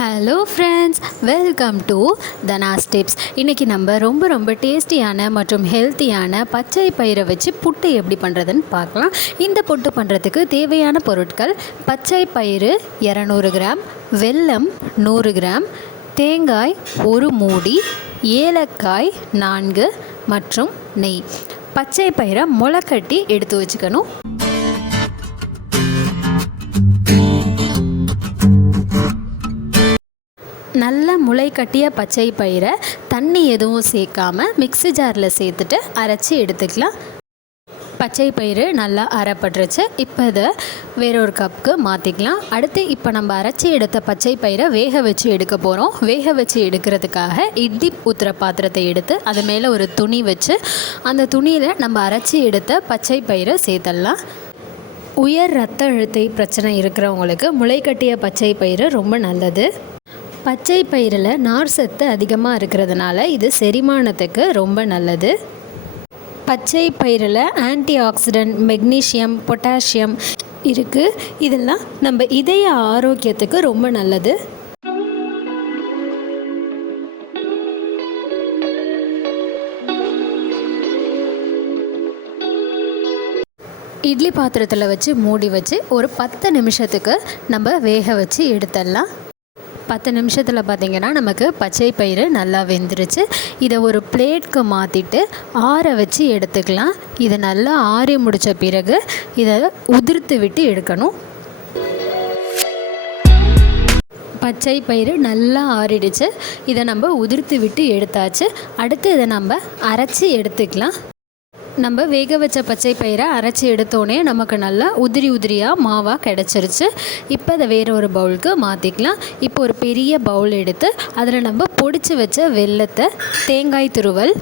Hello friends welcome to Dhana's tips இன்றைக்கி நம்ம ரொம்ப ரொம்ப டேஸ்டியான மற்றும் ஹெல்த்தியான பச்சை பயிரை வச்சு புட்டு எப்படி பண்ணுறதுன்னு பார்க்கலாம். இந்த புட்டு பண்ணுறதுக்கு தேவையான பொருட்கள் பச்சை பயிறு இரநூறு கிராம் வெல்லம் நூறு கிராம் தேங்காய் ஒரு மூடி ஏலக்காய் நான்கு மற்றும் நெய். பச்சை பயிரை முளைக்கட்டி எடுத்து வச்சுக்கணும். நல்ல முளை கட்டிய பச்சை பயிரை தண்ணி எதுவும் சேர்க்காம மிக்ஸி ஜாரில் சேர்த்துட்டு அரைச்சி எடுத்துக்கலாம். பச்சை பயிறு நல்லா அரைப்பட்டுருச்சு. இப்போ இதை வேறொரு கப்புக்கு மாற்றிக்கலாம் அடுத்து இப்போ நம்ம அரைச்சி எடுத்த பச்சை பயிரை வேக வச்சு எடுக்க போகிறோம் வேக வச்சு எடுக்கிறதுக்காக இட்லி ஊற்றுற பாத்திரத்தை எடுத்து அது மேலே ஒரு துணி வச்சு அந்த துணியில் நம்ம அரைச்சி எடுத்த பச்சை பயிரை சேர்த்துடலாம் உயர் ரத்த அழுத்தை பிரச்சனை இருக்கிறவங்களுக்கு முளைக்கட்டிய பச்சை பயிறு ரொம்ப நல்லது. பச்சை பயிரில் நார் சத்து அதிகமாக இருக்கிறதுனால இது செரிமானத்துக்கு ரொம்ப நல்லது. பச்சை பயிரில் ஆன்டி ஆக்சிடென்ட் மெக்னீஷியம் பொட்டாசியம் இருக்குது இதெல்லாம் நம்ம இதய ஆரோக்கியத்துக்கு ரொம்ப நல்லது. இட்லி பாத்திரத்தில் வச்சு மூடி வச்சு ஒரு பத்து நிமிஷத்துக்கு நம்ம வேக வச்சு எடுத்துடலாம். பத்து நிமிஷத்தில் பார்த்திங்கன்னா நமக்கு பச்சை பயிறு நல்லா வெந்துருச்சு. இதை ஒரு பிளேட்க்கு மாற்றிட்டு ஆற வச்சு எடுத்துக்கலாம். இதை நல்லா ஆறி முடித்த பிறகு இதை உதிர்த்து விட்டு எடுக்கணும். பச்சை பயிறு நல்லா ஆறிடுச்சு. இதை நம்ம உதிர்த்து விட்டு எடுத்தாச்சு. அடுத்து இதை நம்ம அரைச்சி எடுத்துக்கலாம். நம்ம வேக வச்ச பச்சை பயிரை அரைச்சி எடுத்தோடனே நமக்கு நல்லா உதிரி உதிரியாக மாவாக கிடச்சிருச்சு. இப்போ அதை வேறு ஒரு பவுலுக்கு மாற்றிக்கலாம் இப்போ ஒரு பெரிய பவுல் எடுத்து அதில் நம்ம பொடிச்சு வச்ச வெல்லத்தை தேங்காய் துருவல்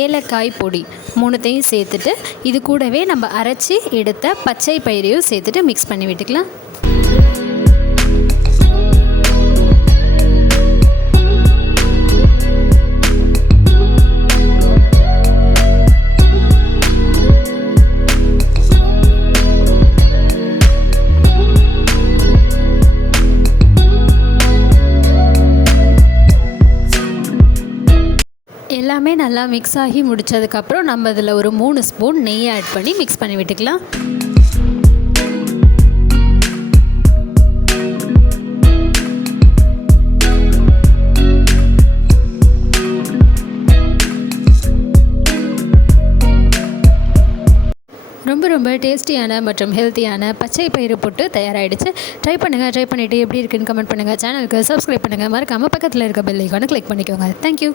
ஏலக்காய் பொடி மூணுத்தையும் சேர்த்துட்டு இது கூடவே நம்ம அரைச்சி எடுத்த பச்சை பயிரையும் சேர்த்துட்டு மிக்ஸ் பண்ணி விட்டுக்கலாம். எல்லாமே நல்லா மிக்ஸ் ஆகி முடித்ததுக்கப்புறம் நம்ம இதில் ஒரு மூணு ஸ்பூன் நெய் ஆட் பண்ணி மிக்ஸ் பண்ணி விட்டுக்கலாம். ரொம்ப ரொம்ப டேஸ்டியான மற்றும் ஹெல்த்தியான பச்சை பயிறு போட்டு தயாராகிடுச்சு ட்ரை பண்ணுங்கள் ட்ரை பண்ணிவிட்டு எப்படி இருக்குன்னு கமெண்ட் பண்ணுங்கள் சேனலுக்கு சப்ஸ்கிரைப் பண்ணுங்கள் மறக்காமல் பக்கத்தில் இருக்க பெல் ஐக்கானை கிளிக் பண்ணிக்கோங்க. தேங்க்யூ